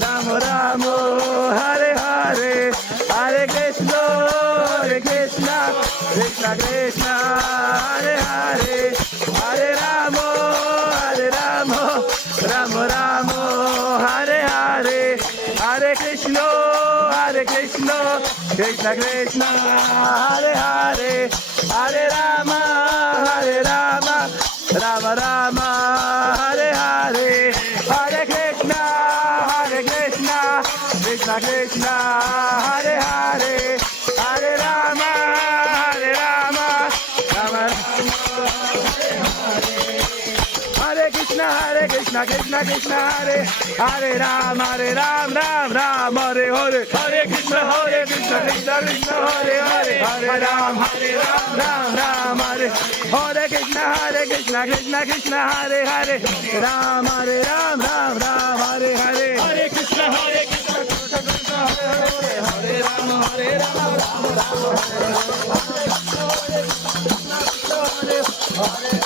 Ram Ram Hare Hare Hare Krishna Krishna Krishna Hare Hare Hare Ram Ram Ram Hare Hare Hare Krishna Krishna Krishna Hare Hare Hare Rama Rama Rama Hare Hare Hare Krishna Krishna Krishna Hare Hare Hare Rama Rama Hare Krishna Krishna Krishna Hare Hare Ram Ram Ram Hare Hare Hare Krishna Krishna Krishna Hare Hare Hare Ram Ram Hare Hare Krishna Krishna Krishna Hare Hare Ram Ram Hare Hare Hare Krishna Krishna Krishna Hare Ram Ram Hare